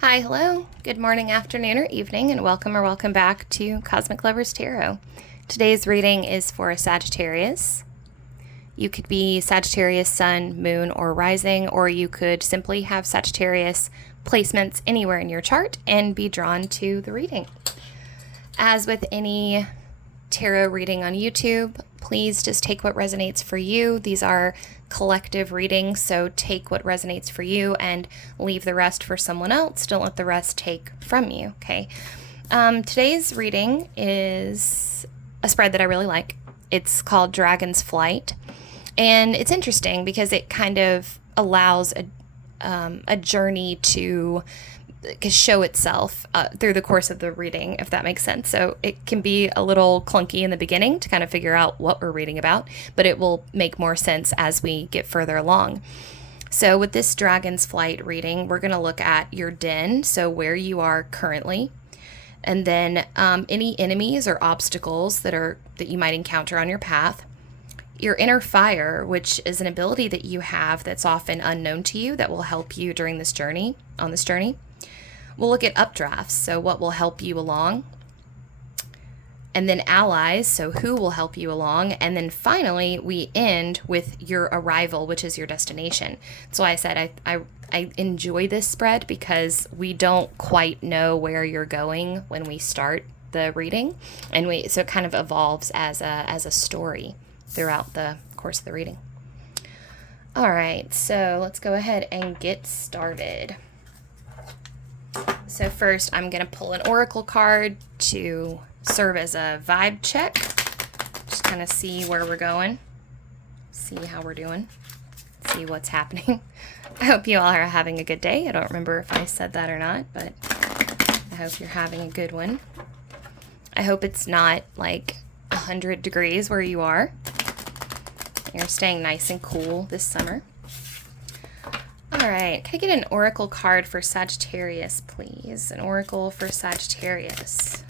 Hi, hello, good morning, afternoon, or evening, and welcome back to Cosmic Lovers Tarot. Today's reading is for a Sagittarius. You could be Sagittarius, Sun, Moon, or Rising, or you could simply have Sagittarius placements anywhere in your chart and be drawn to the reading. As with any tarot reading on YouTube, please just take what resonates for you. These are collective readings, so take what resonates for you and leave the rest for someone else. Don't let the rest take from you, okay? Today's reading is a spread that I really like. It's called Dragon's Flight, and it's interesting because it kind of allows a journey to show itself through the course of the reading, if that makes sense. So it can be a little clunky in the beginning to kind of figure out what we're reading about, but it will make more sense as we get further along. So with this Dragon's Flight reading, we're going to look at your den, so where you are currently, and then any enemies or obstacles that you might encounter on your path. Your inner fire, which is an ability that you have that's often unknown to you that will help you during this journey, on this journey. We'll look at updrafts, so what will help you along. And then allies, so who will help you along. And then finally, we end with your arrival, which is your destination. So I said I enjoy this spread because we don't quite know where you're going when we start the reading. And so it kind of evolves as a story throughout the course of the reading. All right, so let's go ahead and get started. So first, I'm going to pull an oracle card to serve as a vibe check. Just kind of see where we're going, see how we're doing, see what's happening. I hope you all are having a good day. I don't remember if I said that or not, but I hope you're having a good one. I hope it's not like 100 degrees where you are. You're staying nice and cool this summer. All right, can I get an oracle card for Sagittarius, please? An oracle for Sagittarius.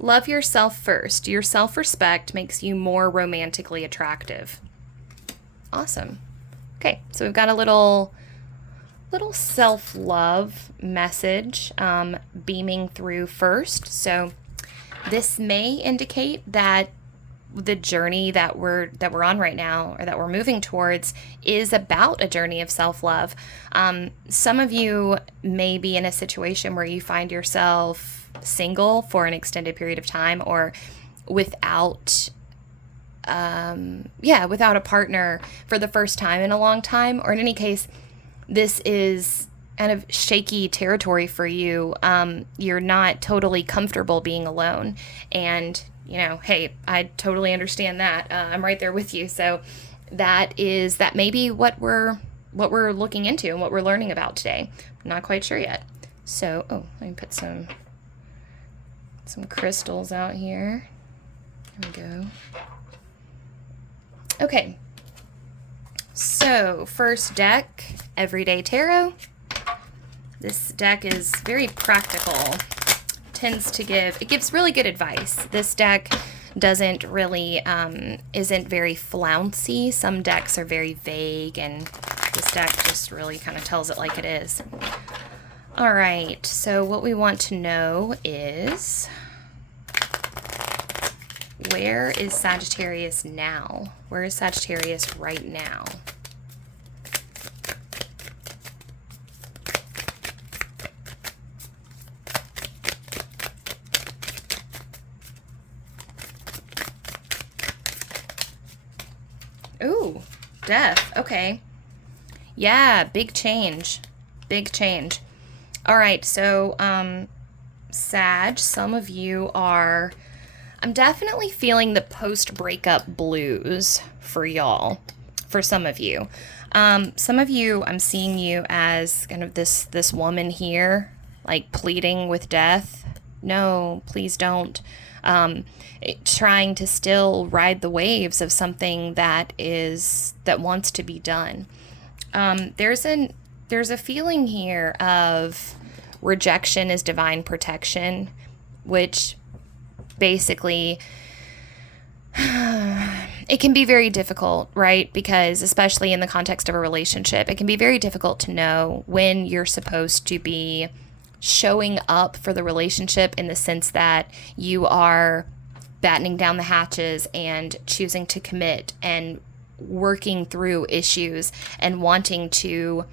Love yourself first. Your self-respect makes you more romantically attractive. Awesome. Okay, so we've got a little self-love message beaming through first. So this may indicate that the journey that we're on right now, or that we're moving towards, is about a journey of self-love. Some of you may be in a situation where you find yourself single for an extended period of time, or without a partner for the first time in a long time, or in any case, this is kind of shaky territory for you. You're not totally comfortable being alone, and hey, I totally understand that. I'm right there with you. So that may be what we're looking into and what we're learning about today. I'm not quite sure yet. So, let me put some crystals out here. There we go. Okay. So, first deck, Everyday Tarot. This deck is very practical. It gives really good advice. This deck doesn't really, isn't very flouncy. Some decks are very vague, and this deck just really kind of tells it like it is. All right, so what we want to know is, where is Sagittarius now? Where is Sagittarius right now? Ooh, death. Okay. Yeah, big change. Big change. All right, so Sag, some of you are, I'm definitely feeling the post-breakup blues for y'all, for some of you. Some of you, I'm seeing you as kind of this woman here, like pleading with death, no, please don't. Trying to still ride the waves of something that wants to be done. There's a feeling here of rejection is divine protection, which basically it can be very difficult, right? Because especially in the context of a relationship, it can be very difficult to know when you're supposed to be showing up for the relationship in the sense that you are battening down the hatches and choosing to commit and working through issues and wanting to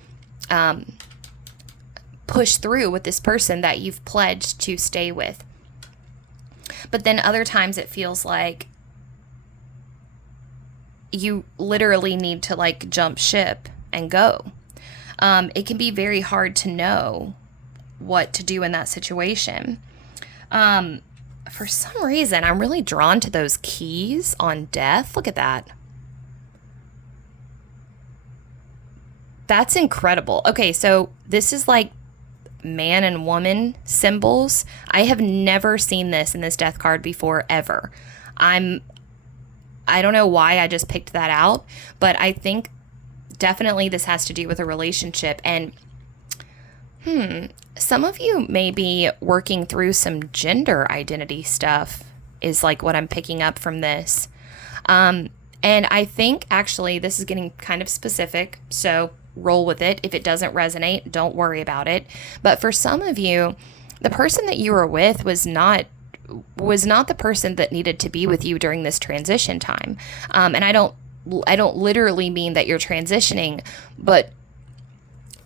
push through with this person that you've pledged to stay with. But then other times it feels like you literally need to like jump ship and go. It can be very hard to know what to do in that situation. For some reason, I'm really drawn to those keys on death. Look at that. That's incredible. Okay, so this is like man and woman symbols. I have never seen this in this death card before, ever. I don't know why I just picked that out, but I think definitely this has to do with a relationship. And some of you may be working through some gender identity stuff, is like what I'm picking up from this. And I think actually this is getting kind of specific, so roll with it. If it doesn't resonate, don't worry about it. But for some of you, the person that you were with was not the person that needed to be with you during this transition time. And I don't literally mean that you're transitioning, but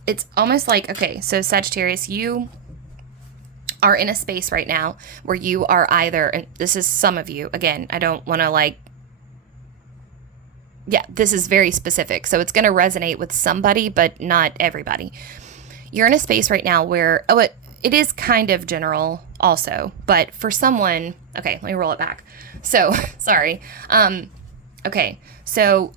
it's almost like, okay, so Sagittarius, you are in a space right now where you are either, and this is some of you, again, I don't want to this is very specific, so it's going to resonate with somebody, but not everybody. You're in a space right now where, it is kind of general also, but for someone, okay, let me roll it back. So, sorry. Okay, so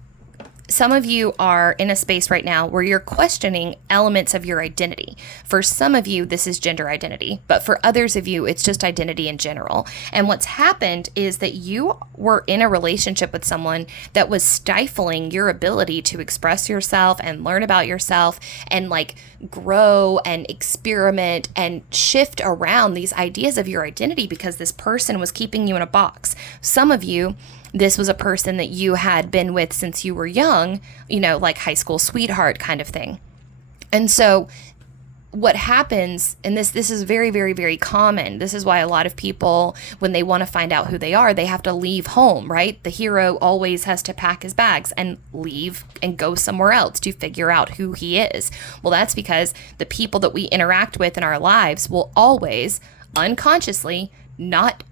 some of you are in a space right now where you're questioning elements of your identity. For some of you, this is gender identity, but for others of you, it's just identity in general. And what's happened is that you were in a relationship with someone that was stifling your ability to express yourself and learn about yourself and like grow and experiment and shift around these ideas of your identity because this person was keeping you in a box. Some of you, this was a person that you had been with since you were young, like high school sweetheart kind of thing. And so what happens, and this is very, very, very common. This is why a lot of people, when they want to find out who they are, they have to leave home, right? The hero always has to pack his bags and leave and go somewhere else to figure out who he is. Well, that's because the people that we interact with in our lives will always unconsciously, not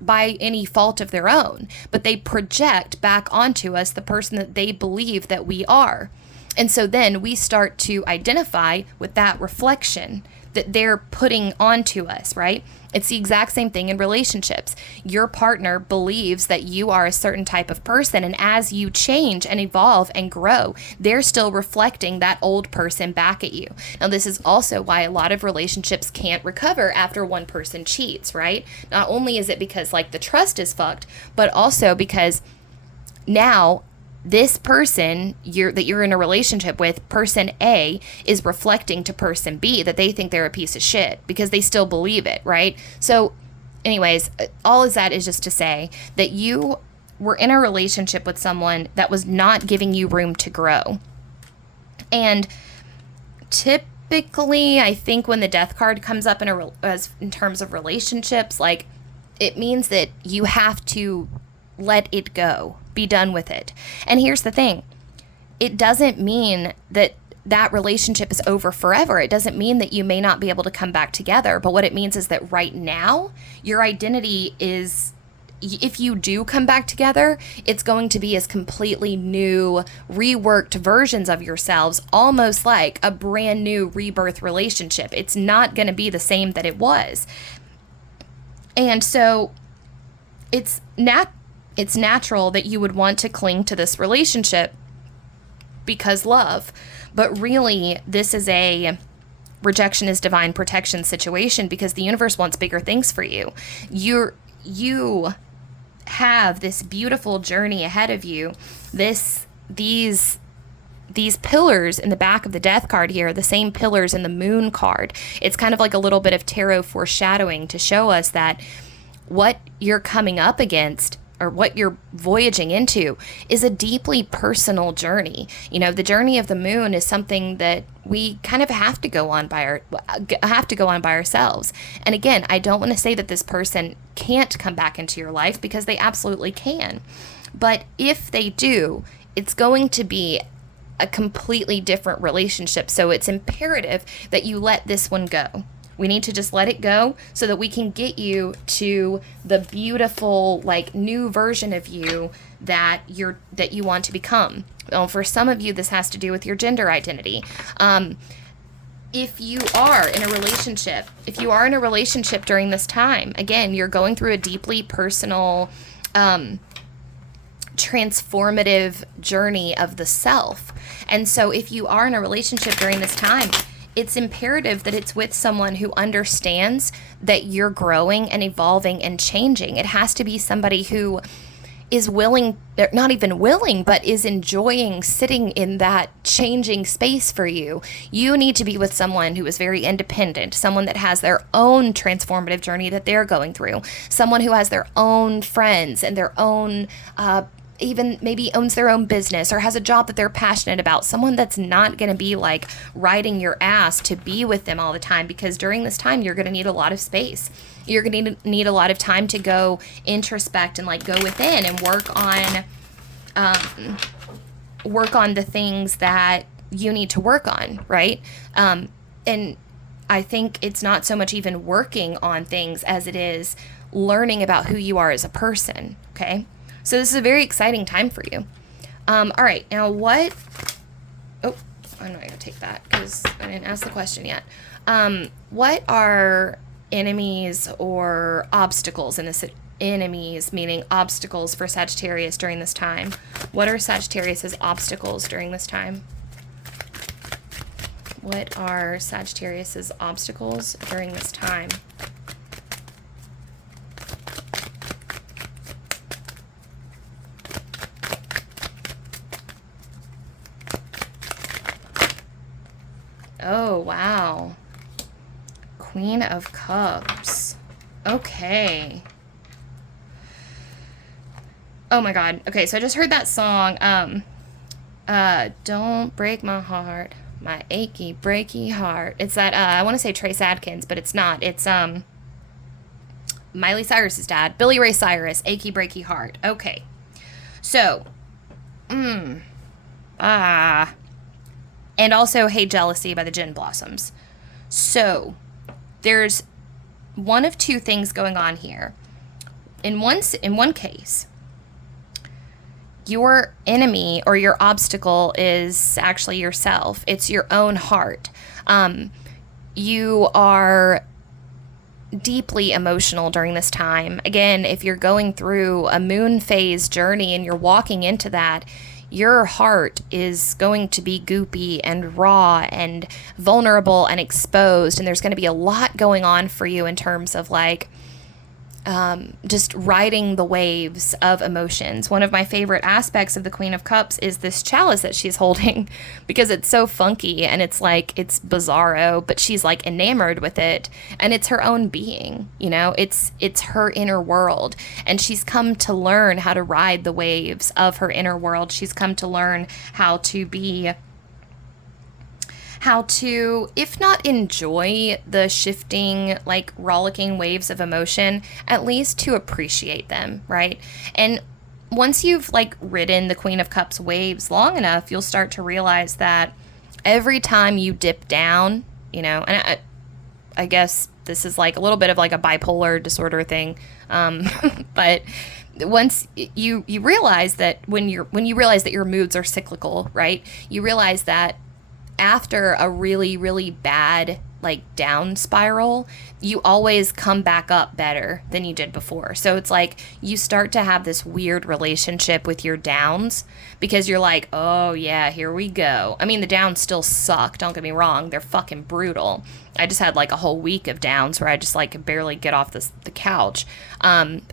by any fault of their own, but they project back onto us the person that they believe that we are. And so then we start to identify with that reflection that they're putting onto us, right? It's the exact same thing in relationships. Your partner believes that you are a certain type of person, and as you change and evolve and grow, they're still reflecting that old person back at you. Now, this is also why a lot of relationships can't recover after one person cheats, right? Not only is it because the trust is fucked, but also because now this person that you're in a relationship with, person A, is reflecting to person B that they think they're a piece of shit because they still believe it, right? So anyways, all of that is just to say that you were in a relationship with someone that was not giving you room to grow. And typically, I think when the death card comes up in terms of relationships, it means that you have to let it go. Be done with it. And here's the thing. It doesn't mean that relationship is over forever. It doesn't mean that you may not be able to come back together. But what it means is that right now, your identity is, if you do come back together, it's going to be as completely new, reworked versions of yourselves, almost like a brand new rebirth relationship. It's not going to be the same that it was. And so it's natural that you would want to cling to this relationship because love, but really this is a rejection is divine protection situation, because the universe wants bigger things for you. You have this beautiful journey ahead of you. These pillars in the back of the death card here are the same pillars in the moon card. It's kind of like a little bit of tarot foreshadowing to show us that what you're coming up against, or what you're voyaging into, is a deeply personal journey. You know, the journey of the moon is something that we kind of have to go on by ourselves. And again, I don't want to say that this person can't come back into your life, because they absolutely can. But if they do, it's going to be a completely different relationship. So it's imperative that you let this one go. We need to just let it go so that we can get you to the beautiful, like, new version of you that you want to become. Well, for some of you, this has to do with your gender identity. If you are in a relationship during this time, again, you're going through a deeply personal, transformative journey of the self. And so if you are in a relationship during this time, it's imperative that it's with someone who understands that you're growing and evolving and changing. It has to be somebody who is willing, not even willing, but is enjoying sitting in that changing space for you. You need to be with someone who is very independent, someone that has their own transformative journey that they're going through, someone who has their own friends and their own even maybe owns their own business or has a job that they're passionate about, someone that's not going to be like riding your ass to be with them all the time, because during this time you're going to need a lot of space. You're going to need a lot of time to go introspect and like go within and work on the things that you need to work on, right? And I think it's not so much even working on things as it is learning about who you are as a person, okay? So this is a very exciting time for you. All right, now what... Oh, I'm not going to take that because I didn't ask the question yet. What are enemies or obstacles in this... Enemies, meaning obstacles for Sagittarius during this time. What are Sagittarius's obstacles during this time? What are Sagittarius's obstacles during this time? Oh, wow. Queen of Cups. Okay. Oh my God. Okay, so I just heard that song. Don't break my heart, my achy, breaky heart. It's that, I want to say Trace Adkins, but it's not. It's, Miley Cyrus's dad, Billy Ray Cyrus, Achy, Breaky Heart. Okay. So, and also Hey Jealousy by the Gin Blossoms. So, there's one of two things going on here. In one case, your enemy or your obstacle is actually yourself. It's your own heart. You are deeply emotional during this time. Again, if you're going through a moon phase journey and you're walking into that, your heart is going to be goopy and raw and vulnerable and exposed. And there's going to be a lot going on for you in terms of like, just riding the waves of emotions. One of my favorite aspects of the Queen of Cups is this chalice that she's holding, because it's so funky and it's like, it's bizarro, but she's like enamored with it, and it's her own being, you know, it's her inner world, and she's come to learn how to ride the waves of her inner world. She's come to learn how to, if not enjoy the shifting, like rollicking waves of emotion, at least to appreciate them, right? And once you've like ridden the Queen of Cups waves long enough, you'll start to realize that every time you dip down, you know, and I guess this is like a little bit of like a bipolar disorder thing, but once you realize that when you realize that your moods are cyclical, right? You realize that after a really, really bad like down spiral, you always come back up better than you did before. So it's like you start to have this weird relationship with your downs because you're like, oh yeah, here we go. I mean, the downs still suck, don't get me wrong, they're fucking brutal. I just had like a whole week of downs where I just like could barely get off the couch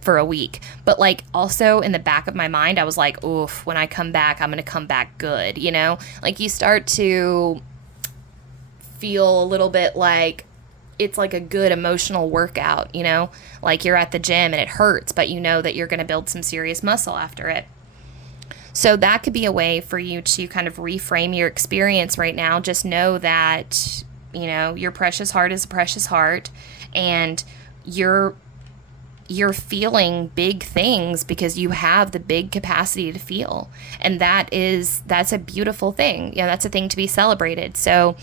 for a week. But like also in the back of my mind, I was like, oof, when I come back, I'm gonna come back good, you know? Like you start to feel a little bit like it's like a good emotional workout, you know, like you're at the gym and it hurts, but you know that you're going to build some serious muscle after it. So that could be a way for you to kind of reframe your experience right now. Just know that, you know, your precious heart is a precious heart, and you're feeling big things because you have the big capacity to feel. And that's a beautiful thing. You know, that's a thing to be celebrated. So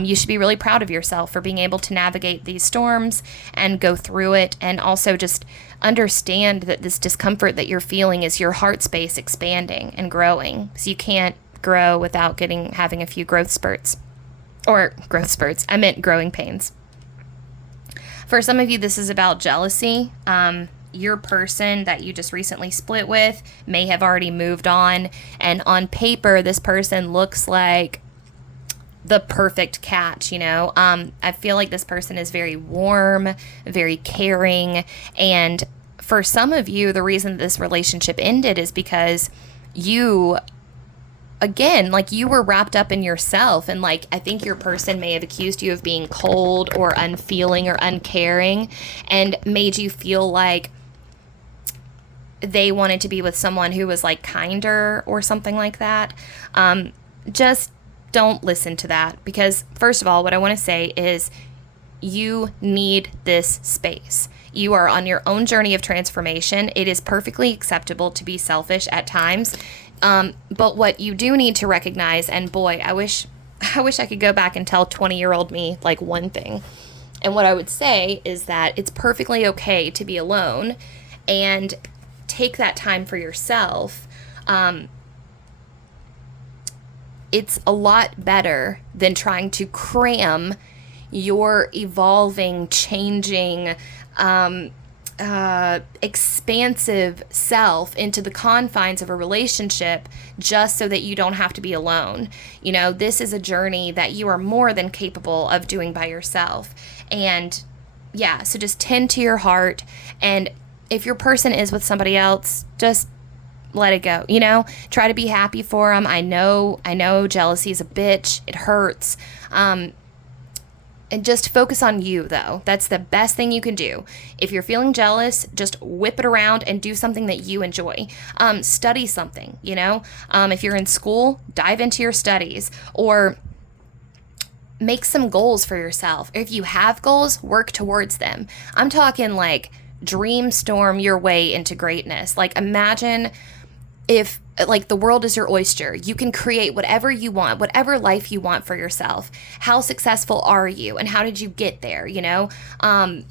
you should be really proud of yourself for being able to navigate these storms and go through it. And also just understand that this discomfort that you're feeling is your heart space expanding and growing. So you can't grow without having a few growth spurts. Or growth spurts. I meant growing pains. For some of you, this is about jealousy. Your person that you just recently split with may have already moved on. And on paper, this person looks like the perfect catch, you know. I feel like this person is very warm, very caring. And for some of you, the reason this relationship ended is because you, again, like you were wrapped up in yourself, and like I think your person may have accused you of being cold or unfeeling or uncaring and made you feel like they wanted to be with someone who was like kinder or something like that. Just don't listen to that, because first of all, what I want to say is you need this space. You are on your own journey of transformation. It is perfectly acceptable to be selfish at times. But what you do need to recognize, and boy, I wish I could go back and tell 20-year-old me like one thing. And what I would say is that it's perfectly okay to be alone and take that time for yourself. It's a lot better than trying to cram your evolving, changing, expansive self into the confines of a relationship just so that you don't have to be alone. You know, this is a journey that you are more than capable of doing by yourself. And yeah, so just tend to your heart. And if your person is with somebody else, just let it go, you know, try to be happy for them. I know jealousy is a bitch. It hurts. And just focus on you, though. That's the best thing you can do. If you're feeling jealous, just whip it around and do something that you enjoy. Study something, you know. If you're in school, dive into your studies, or make some goals for yourself. If you have goals, work towards them. I'm talking like dreamstorm your way into greatness. Like imagine if like the world is your oyster. You can create whatever you want, whatever life you want for yourself. How successful are you, and how did you get there, you know? And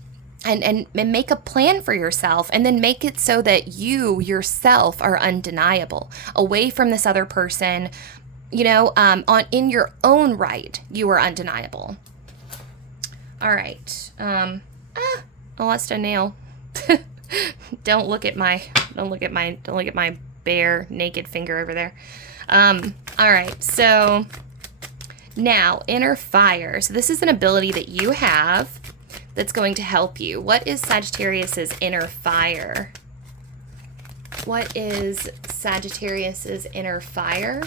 make a plan for yourself, and then make it so that you yourself are undeniable, away from this other person, you know, in your own right, you are undeniable. All right. I lost a nail. Don't look at my bare naked finger over there. All right, so now inner fire. So this is an ability that you have that's going to help you. What is Sagittarius's inner fire? What is Sagittarius's inner fire?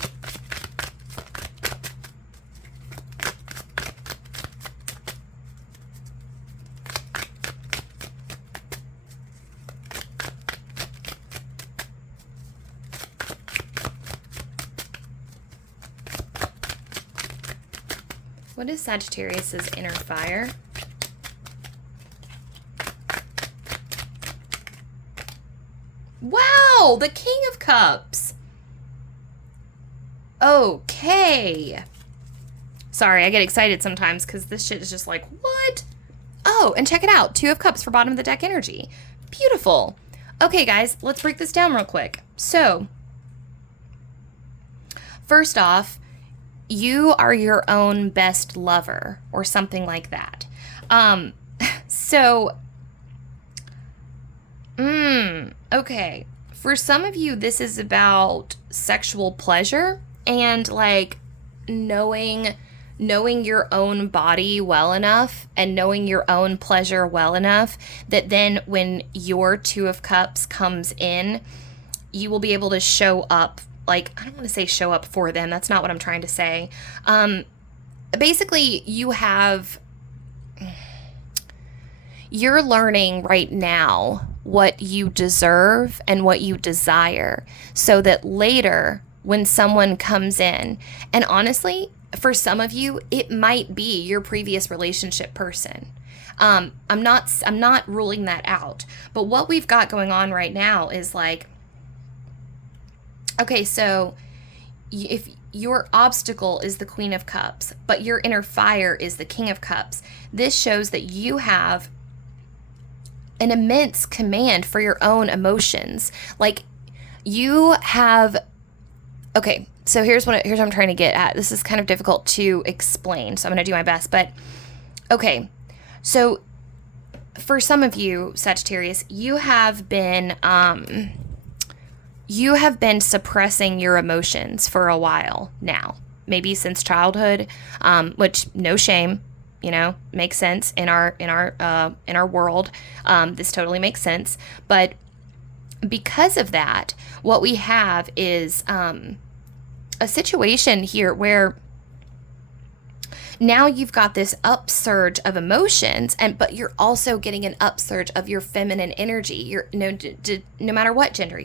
What is Sagittarius's inner fire? Wow, the King of Cups. Okay. Sorry, I get excited sometimes because this shit is just like, what? Oh, and check it out. Two of Cups for bottom of the deck energy. Beautiful. Okay, guys, let's break this down real quick. So, first off, you are your own best lover or something like that. So, okay. For some of you, this is about sexual pleasure and like knowing your own body well enough and knowing your own pleasure well enough that then when your Two of Cups comes in, you will be able to show up. Like, I don't want to say show up for them. That's not what I'm trying to say. Basically, you're learning right now what you deserve and what you desire so that later when someone comes in, and honestly, for some of you, it might be your previous relationship person. I'm not ruling that out. But what we've got going on right now is like, okay, so if your obstacle is the Queen of Cups, but your inner fire is the King of Cups, this shows that you have an immense command for your own emotions. Like you have, okay, so here's what I'm trying to get at. This is kind of difficult to explain, so I'm going to do my best. But okay, so for some of you, Sagittarius, you have been suppressing your emotions for a while now, maybe since childhood, which no shame, makes sense in our world. This totally makes sense. But because of that, what we have is a situation here where now you've got this upsurge of emotions, but you're also getting an upsurge of your feminine energy. You're no matter what gender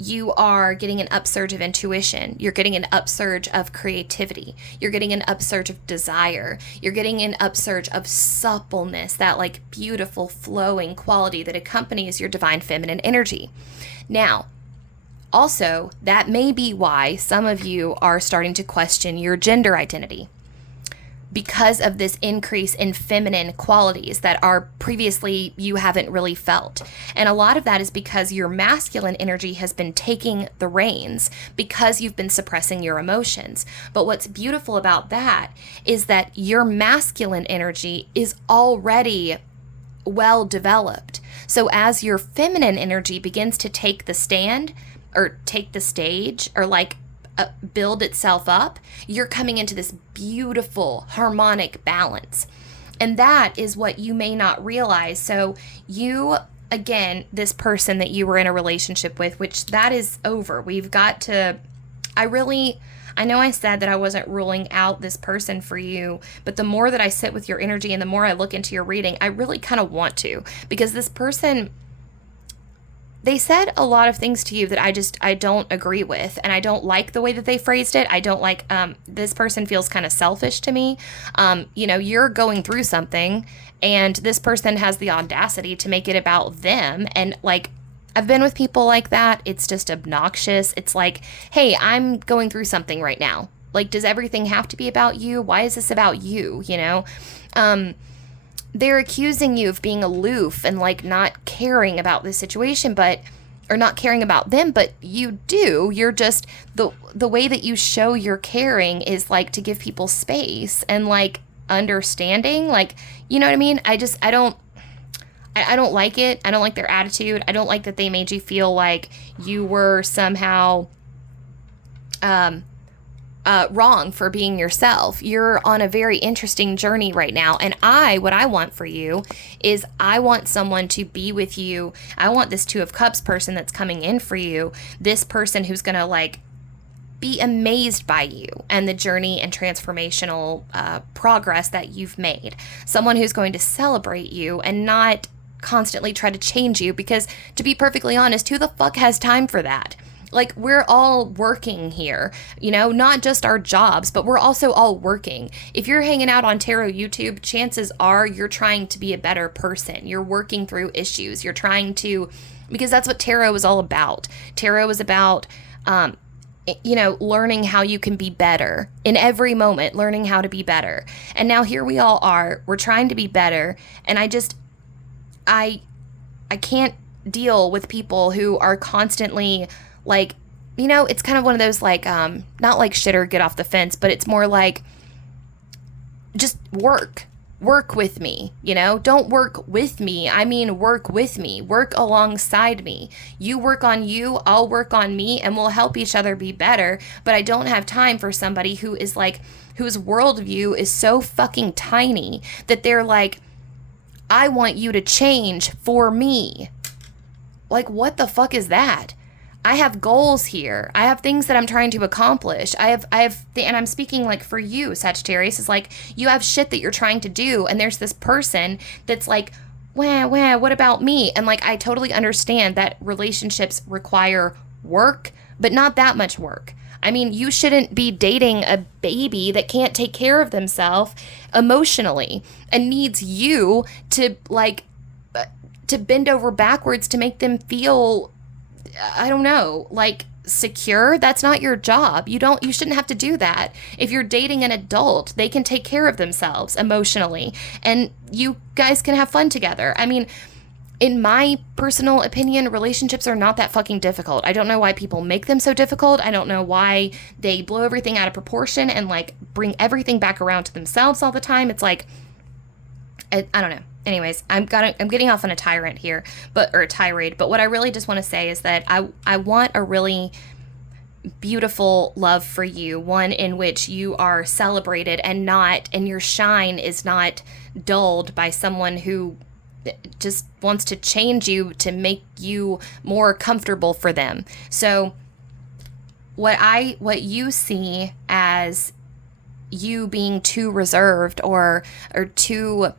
you are getting an upsurge of intuition. You're getting an upsurge of creativity. You're getting an upsurge of desire. You're getting an upsurge of suppleness, that like beautiful flowing quality that accompanies your divine feminine energy. Now, also, that may be why some of you are starting to question your gender identity, because of this increase in feminine qualities that are previously you haven't really felt. And a lot of that is because your masculine energy has been taking the reins because you've been suppressing your emotions. But what's beautiful about that is that your masculine energy is already well developed. So as your feminine energy begins to take the stand or take the stage or like build itself up, you're coming into this beautiful harmonic balance. And that is what you may not realize. So you, again, this person that you were in a relationship with, which that is over. We've got to, I know I said that I wasn't ruling out this person for you, but the more that I sit with your energy and the more I look into your reading, I really kind of want to, because this person, they said a lot of things to you that I don't agree with, and I don't like the way that they phrased it. I don't like, this person feels kind of selfish to me. You're going through something, and this person has the audacity to make it about them. And like, I've been with people like that. It's just obnoxious. It's like, hey, I'm going through something right now. Like, does everything have to be about you? Why is this about you? They're accusing you of being aloof and like not caring about this situation, or not caring about them, but you do. You're just, the way that you show you're caring is like to give people space and like understanding, like, you know what I mean? I don't like it. I don't like their attitude. I don't like that they made you feel like you were somehow wrong for being yourself. You're on a very interesting journey right now. And what I want for you is I want someone to be with you. I want this Two of Cups person that's coming in for you, this person who's going to like be amazed by you and the journey and transformational progress that you've made. Someone who's going to celebrate you and not constantly try to change you, because to be perfectly honest, who the fuck has time for that? Like, we're all working here, not just our jobs, but we're also all working. If you're hanging out on Tarot YouTube, chances are you're trying to be a better person. You're working through issues. You're trying to, because that's what tarot is all about. Tarot is about, learning how you can be better in every moment, learning how to be better. And now here we all are, we're trying to be better. And I can't deal with people who are constantly like it's kind of one of those like, not like shit or get off the fence, but it's more like just work with me, don't work with me. I mean, work with me, work alongside me. You work on you, I'll work on me, and we'll help each other be better. But I don't have time for somebody who is like, whose worldview is so fucking tiny that they're like, I want you to change for me. Like, what the fuck is that? I have goals here. I have things that I'm trying to accomplish. And I'm speaking like for you, Sagittarius, is like, you have shit that you're trying to do. And there's this person that's like, what about me? And like, I totally understand that relationships require work, but not that much work. I mean, you shouldn't be dating a baby that can't take care of themselves emotionally and needs you to like, to bend over backwards to make them feel, I don't know, like secure. That's not your job. You shouldn't have to do that. If you're dating an adult, they can take care of themselves emotionally and you guys can have fun together. I mean, in my personal opinion, relationships are not that fucking difficult. I don't know why people make them so difficult. I don't know why they blow everything out of proportion and like bring everything back around to themselves all the time. It's like, I don't know. Anyways, I'm getting off on a tirade here, but what I really just want to say is that I want a really beautiful love for you, one in which you are celebrated and your shine is not dulled by someone who just wants to change you to make you more comfortable for them. So what you see as you being too reserved or too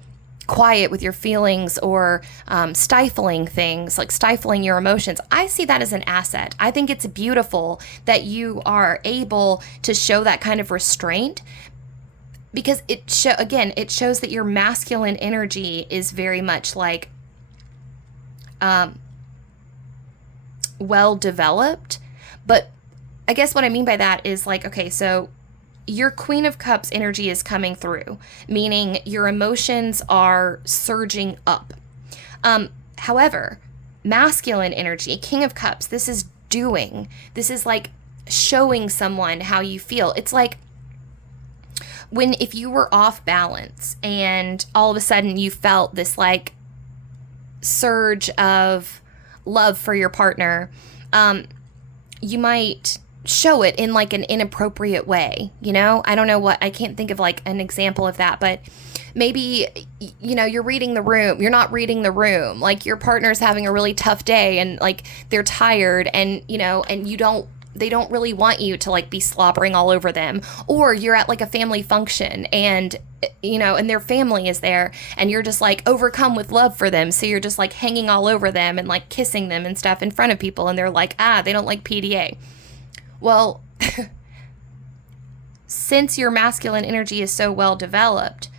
quiet with your feelings or stifling things, like stifling your emotions, I see that as an asset. I think it's beautiful that you are able to show that kind of restraint because it shows that your masculine energy is very much like well developed. But I guess what I mean by that is like, okay, so your Queen of Cups energy is coming through, meaning your emotions are surging up. However, masculine energy, King of Cups, this is like showing someone how you feel. It's like if you were off balance and all of a sudden you felt this like surge of love for your partner, you might show it in like an inappropriate way, I don't know I can't think of like an example of that, but maybe, you're reading the room, you're not reading the room, like your partner's having a really tough day and like they're tired and, and they don't really want you to like be slobbering all over them, or you're at like a family function and and their family is there and you're just like overcome with love for them. So you're just like hanging all over them and like kissing them and stuff in front of people. And they're like, they don't like PDA. Well, since your masculine energy is so well developed,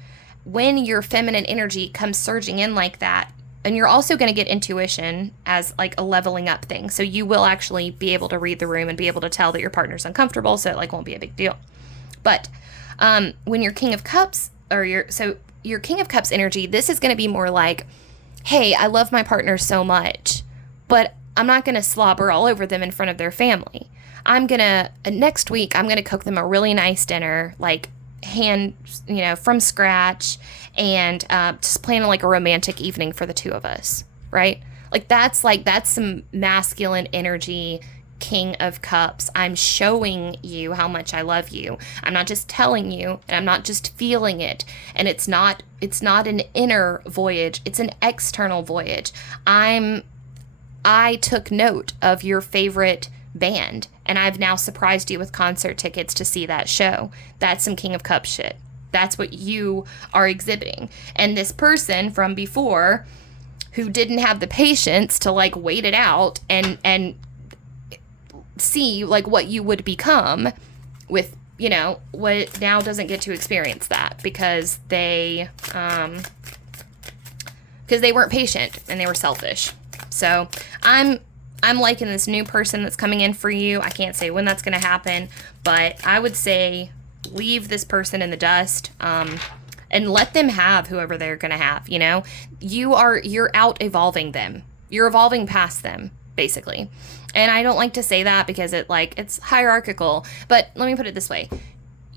when your feminine energy comes surging in like that, and you're also going to get intuition as like a leveling up thing. So you will actually be able to read the room and be able to tell that your partner's uncomfortable. So it like won't be a big deal. But when your King of Cups your King of Cups energy, this is going to be more like, hey, I love my partner so much, but I'm not going to slobber all over them in front of their family. Next week, I'm going to cook them a really nice dinner, like from scratch, and just plan like a romantic evening for the two of us, right? That's some masculine energy, King of Cups. I'm showing you how much I love you. I'm not just telling you, and I'm not just feeling it. And it's not an inner voyage, it's an external voyage. I took note of your favorite band, and I've now surprised you with concert tickets to see that show. That's some King of Cups shit. That's what you are exhibiting. And this person from before who didn't have the patience to like wait it out and see like what you would become with, what now doesn't get to experience that because they weren't patient and they were selfish. So I'm liking this new person that's coming in for you. I can't say when that's going to happen, but I would say leave this person in the dust and let them have whoever they're going to have. You're out evolving them. You're evolving past them, basically. And I don't like to say that because it's hierarchical, but let me put it this way.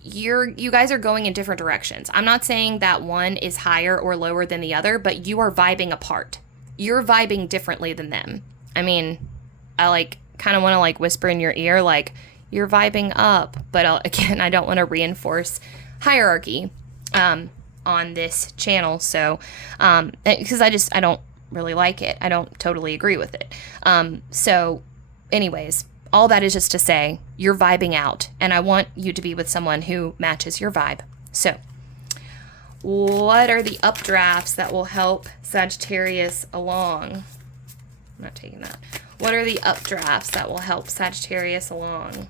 You guys are going in different directions. I'm not saying that one is higher or lower than the other, but you are vibing apart. You're vibing differently than them. I mean, I kind of want to whisper in your ear, you're vibing up, but again, I don't want to reinforce hierarchy on this channel. So, because I don't really like it. I don't totally agree with it. So anyways, all that is just to say you're vibing out, and I want you to be with someone who matches your vibe. So what are the updrafts that will help Sagittarius along? I'm not taking that. What are the updrafts that will help Sagittarius along?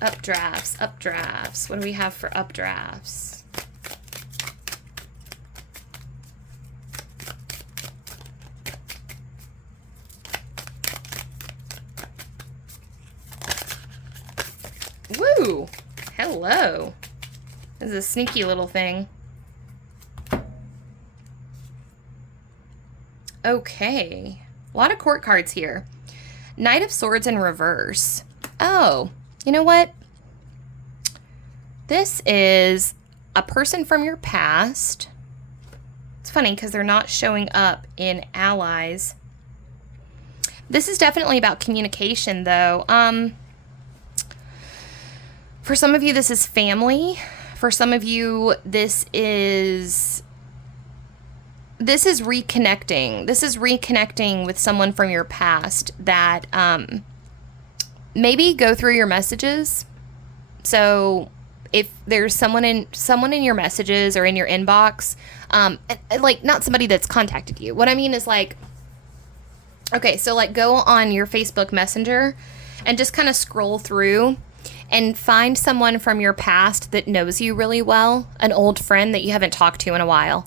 Updrafts, updrafts. What do we have for updrafts? Woo! Hello. This is a sneaky little thing. Okay. A lot of court cards here. Knight of Swords in reverse. Oh, you know what? This is a person from your past. It's funny because they're not showing up in allies. This is definitely about communication, though. For some of you, this is family. For some of you, this is reconnecting. This is reconnecting with someone from your past that maybe go through your messages. So if there's someone in your messages or in your inbox, not somebody that's contacted you. What I mean is okay, so go on your Facebook Messenger and just kind of scroll through and find someone from your past that knows you really well, an old friend that you haven't talked to in a while.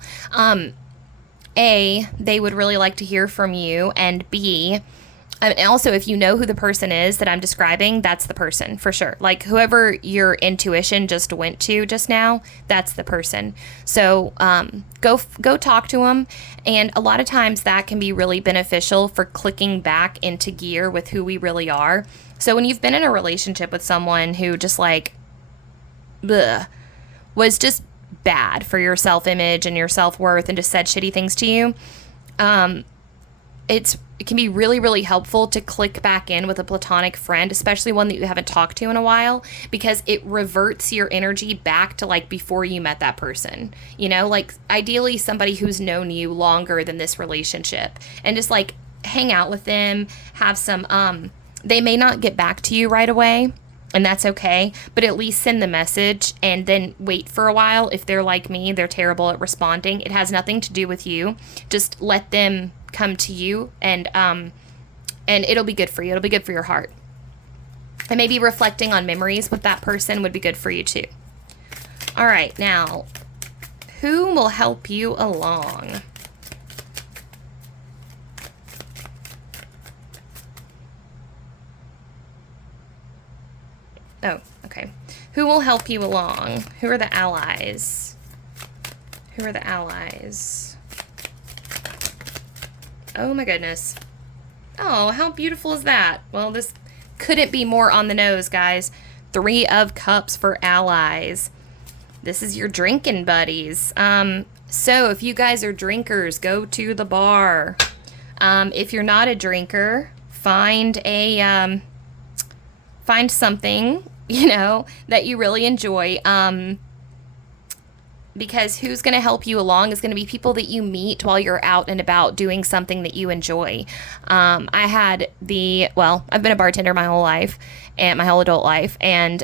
A, they would really like to hear from you, and B, and also if you know who the person is that I'm describing, that's the person for sure. Whoever your intuition just went to just now, that's the person. So go talk to them, and a lot of times that can be really beneficial for clicking back into gear with who we really are. So when you've been in a relationship with someone who just was just bad for your self-image and your self-worth and just said shitty things to you, it can be really, really helpful to click back in with a platonic friend, especially one that you haven't talked to in a while, because it reverts your energy back to before you met that person. Ideally somebody who's known you longer than this relationship, and just hang out with them, have some they may not get back to you right away, and that's okay, but at least send the message and then wait for a while. If they're like me, they're terrible at responding. It has nothing to do with you. Just let them come to you, and it'll be good for you. It'll be good for your heart. And maybe reflecting on memories with that person would be good for you too. All right, now, who will help you along? Oh, okay. Who will help you along? Who are the allies? Who are the allies? Oh my goodness. Oh, how beautiful is that? Well, this couldn't be more on the nose, guys. 3 of Cups for allies. This is your drinking buddies. So if you guys are drinkers, go to the bar. If you're not a drinker, find something, that you really enjoy, because who's going to help you along is going to be people that you meet while you're out and about doing something that you enjoy. I've been a bartender my whole life, and my whole adult life, and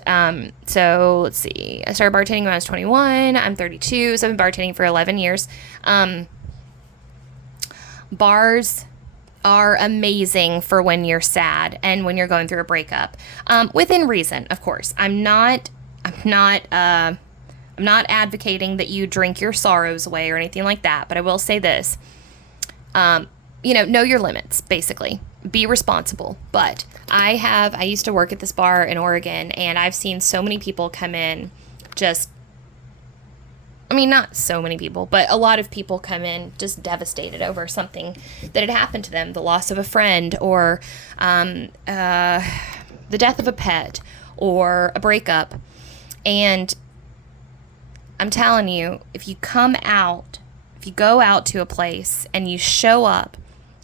so let's see, I started bartending when I was 21, I'm 32, so I've been bartending for 11 years. Bars are amazing for when you're sad and when you're going through a breakup, within reason, of course. I'm not advocating that you drink your sorrows away or anything like that, but I will say this, know your limits, basically. Be responsible. But I used to work at this bar in Oregon, and I've seen so many people come in just I mean, not so many people, but a lot of people come in just devastated over something that had happened to them, the loss of a friend, or the death of a pet, or a breakup. And I'm telling you, if you go out to a place and you show up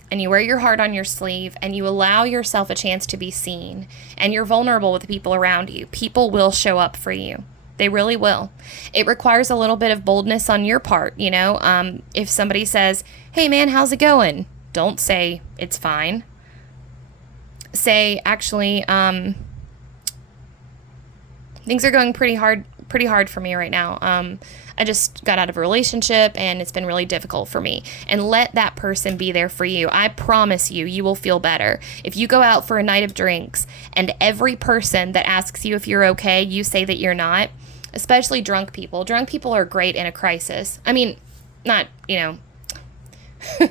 and you wear your heart on your sleeve and you allow yourself a chance to be seen and you're vulnerable with the people around you, people will show up for you. They really will. It requires a little bit of boldness on your part, you know. If somebody says, hey man, how's it going? Don't say it's fine. Say, actually, things are going pretty hard for me right now. I just got out of a relationship and it's been really difficult for me. And let that person be there for you. I promise you, you will feel better. If you go out for a night of drinks and every person that asks you if you're okay, you say that you're not, especially drunk people. Drunk people are great in a crisis. I mean, not, you know,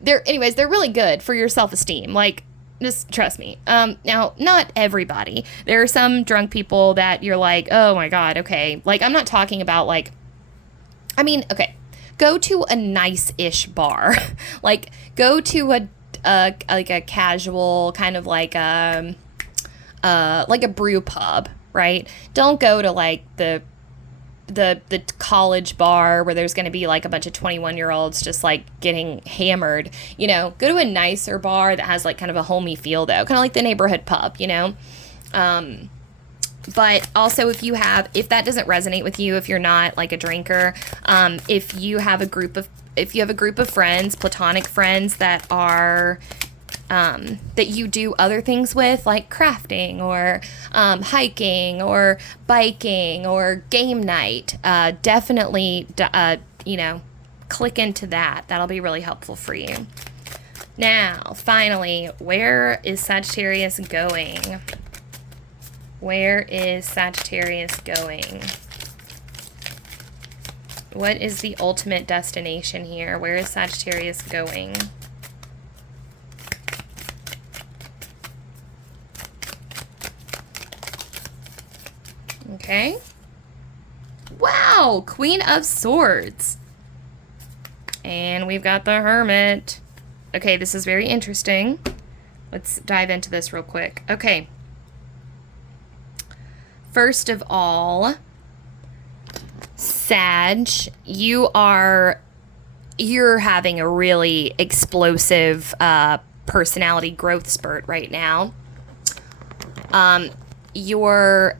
they're really good for your self-esteem. Like, just trust me. Now, not everybody. There are some drunk people that you're like, oh my God, okay. Like, I'm not talking about like, I mean, okay, go to a nice-ish bar. Like, go to like a casual kind of like a brew pub, right? Don't go to like the college bar where there's going to be like a bunch of 21-year-olds just like getting hammered, you know. Go to a nicer bar that has like kind of a homey feel though, kind of like the neighborhood pub, you know. But also if that doesn't resonate with you, if you're not like a drinker, if you have a group of friends, platonic friends that are that you do other things with, like crafting or hiking or biking or game night, definitely, you know, click into that. That'll be really helpful for you. Now, finally, where is Sagittarius going? Where is Sagittarius going? What is the ultimate destination here? Where is Sagittarius going? Okay. Wow, Queen of Swords. And we've got the Hermit. Okay, this is very interesting. Let's dive into this real quick. Okay. First of all, Sag, you're having a really explosive personality growth spurt right now. Your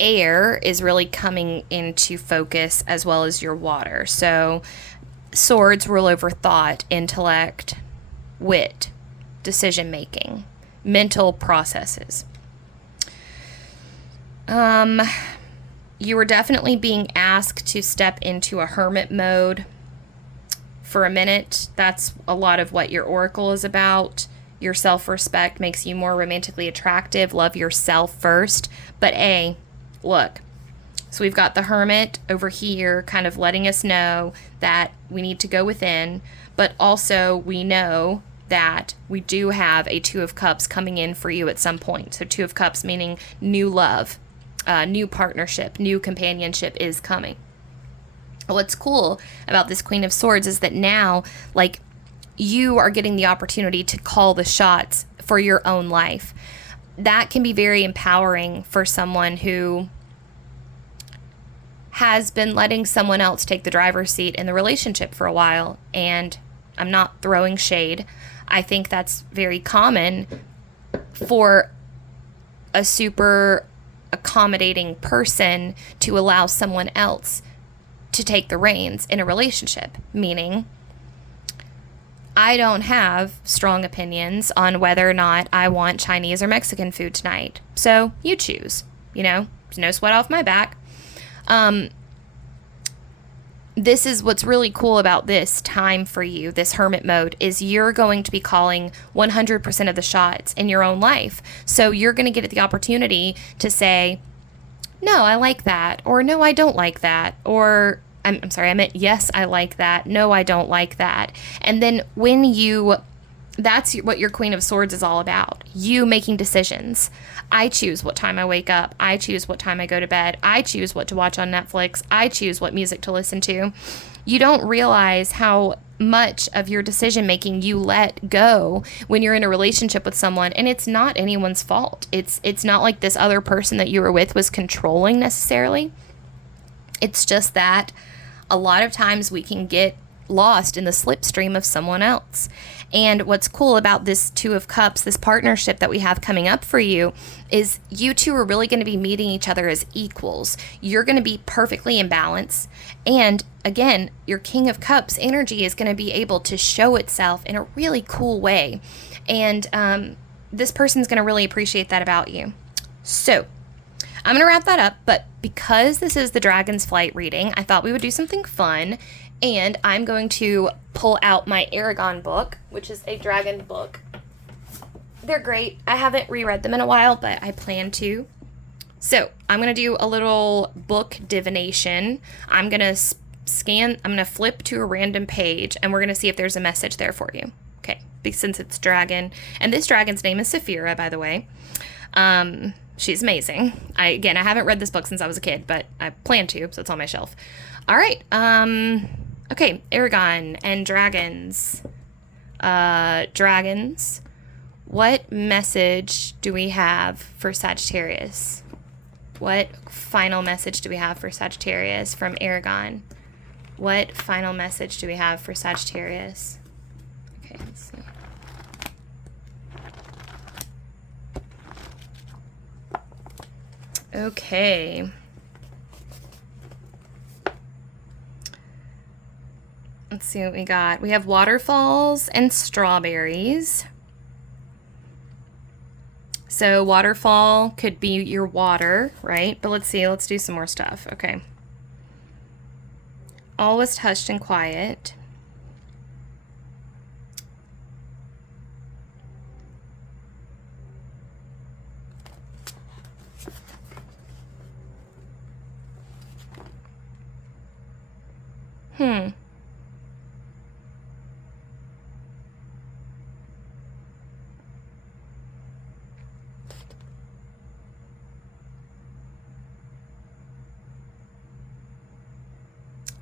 air is really coming into focus as well as your water. So swords rule over thought, intellect, wit, decision making, mental processes. You were definitely being asked to step into a hermit mode for a minute. That's a lot of what your oracle is about. Your self-respect makes you more romantically attractive. Love yourself first. But look, so we've got the Hermit over here kind of letting us know that we need to go within, but also we know that we do have a Two of Cups coming in for you at some point. So Two of Cups meaning new love, new partnership, new companionship is coming. What's cool about this Queen of Swords is that now, like, you are getting the opportunity to call the shots for your own life. That can be very empowering for someone who has been letting someone else take the driver's seat in the relationship for a while. And I'm not throwing shade. I think that's very common for a super accommodating person to allow someone else to take the reins in a relationship, meaning I don't have strong opinions on whether or not I want Chinese or Mexican food tonight. So you choose, you know, there's no sweat off my back. This is what's really cool about this time for you, this hermit mode, is you're going to be calling 100% of the shots in your own life. So you're going to get the opportunity to say, no, I like that, or no, I don't like that, or I'm sorry, I meant yes, I like that, no, I don't like that. And then when you that's what your Queen of Swords is all about. You making decisions. I choose what time I wake up. I choose what time I go to bed. I choose what to watch on Netflix. I choose what music to listen to. You don't realize how much of your decision making you let go when you're in a relationship with someone, and it's not anyone's fault. It's not like this other person that you were with was controlling necessarily. It's just that a lot of times we can get lost in the slipstream of someone else. And what's cool about this Two of Cups, this partnership that we have coming up for you, is you two are really going to be meeting each other as equals. You're going to be perfectly in balance. And again, your King of Cups energy is going to be able to show itself in a really cool way. And this person's going to really appreciate that about you. So I'm going to wrap that up. But because this is the Dragon's Flight reading, I thought we would do something fun. And I'm going to pull out my Aragon book, which is a dragon book. They're great. I haven't reread them in a while, but I plan to. So I'm going to do a little book divination. I'm going to flip to a random page, and we're going to see if there's a message there for you. Okay, since it's dragon. And this dragon's name is Saphira, by the way. She's amazing. I haven't read this book since I was a kid, but I plan to, so it's on my shelf. All right. Okay, Aragon and dragons. Dragons. What message do we have for Sagittarius? What final message do we have for Sagittarius from Aragon? What final message do we have for Sagittarius? Okay, let's see. Okay. Let's see what we got. We have waterfalls and strawberries. So waterfall could be your water, right? But let's see. Let's do some more stuff. Okay. All was hushed and quiet.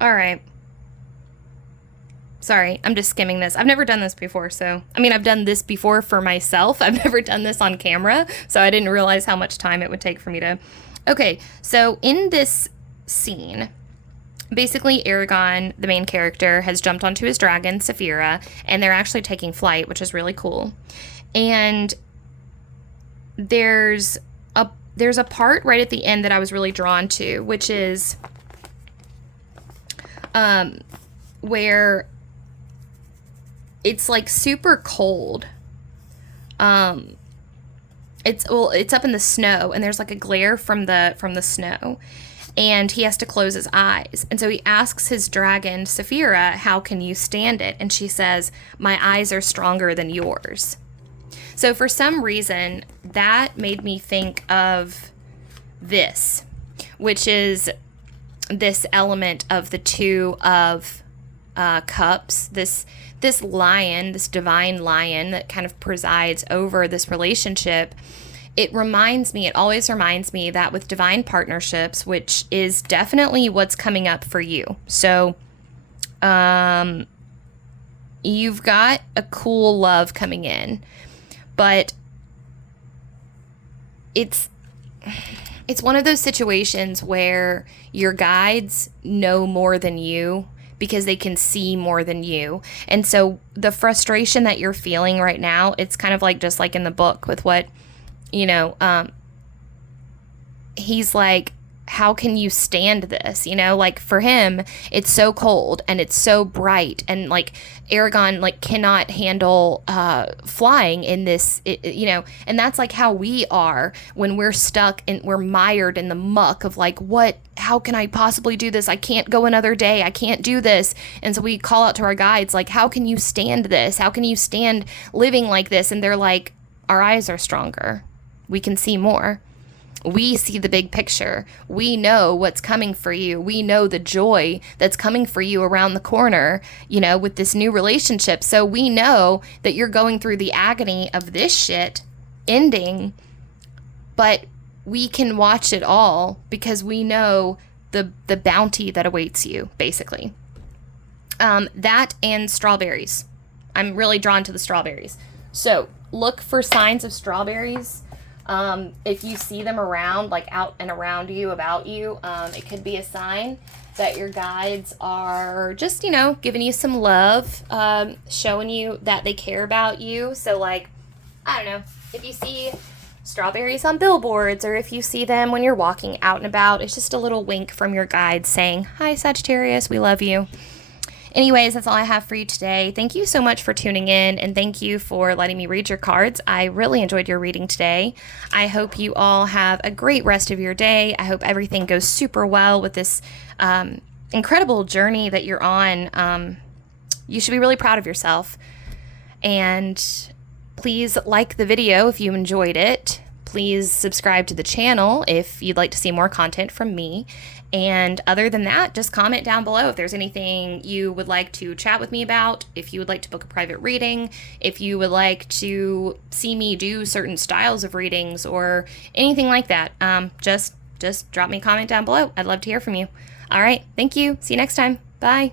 All right. Sorry, I'm just skimming this. I've never done this before, so... I mean, I've done this before for myself. I've never done this on camera, so I didn't realize how much time it would take for me to... Okay, so in this scene, basically Aragon, the main character, has jumped onto his dragon, Saphira, and they're actually taking flight, which is really cool. And there's a part right at the end that I was really drawn to, which is... where it's like super cold. It's up in the snow, and there's like a glare from the snow, and he has to close his eyes. And so he asks his dragon, Saphira, how can you stand it? And she says, my eyes are stronger than yours. So for some reason, that made me think of this, which is this element of the Two of Cups, this lion, this divine lion that kind of presides over this relationship. It always reminds me that with divine partnerships, which is definitely what's coming up for you. So, you've got a cool love coming in, but it's one of those situations where your guides know more than you because they can see more than you. And so the frustration that you're feeling right now, it's kind of like just like in the book with what, he's like, how can you stand this? Like for him, it's so cold and it's so bright, and like Aragon like cannot handle flying in this, and that's like how we are when we're stuck and we're mired in the muck of like, how can I possibly do this? I can't go another day. I can't do this. And so we call out to our guides, like, how can you stand this? How can you stand living like this? And they're like, our eyes are stronger. We can see more. We see the big picture. We know what's coming for you. We know the joy that's coming for you around the corner, you know, with this new relationship. So we know that you're going through the agony of this shit ending, but we can watch it all because we know the bounty that awaits you, basically. That and strawberries. I'm really drawn to the strawberries. So look for signs of strawberries. If you see them around, like out and around you, about you, it could be a sign that your guides are just, you know, giving you some love, showing you that they care about you. So, like, I don't know, if you see strawberries on billboards or if you see them when you're walking out and about, it's just a little wink from your guides saying, "Hi, Sagittarius, we love you." Anyways, that's all I have for you today. Thank you so much for tuning in, and thank you for letting me read your cards. I really enjoyed your reading today. I hope you all have a great rest of your day. I hope everything goes super well with this incredible journey that you're on. You should be really proud of yourself. And please like the video if you enjoyed it. Please subscribe to the channel if you'd like to see more content from me. And other than that, just comment down below if there's anything you would like to chat with me about, if you would like to book a private reading, if you would like to see me do certain styles of readings or anything like that. Just drop me a comment down below. I'd love to hear from you. All right. Thank you. See you next time. Bye.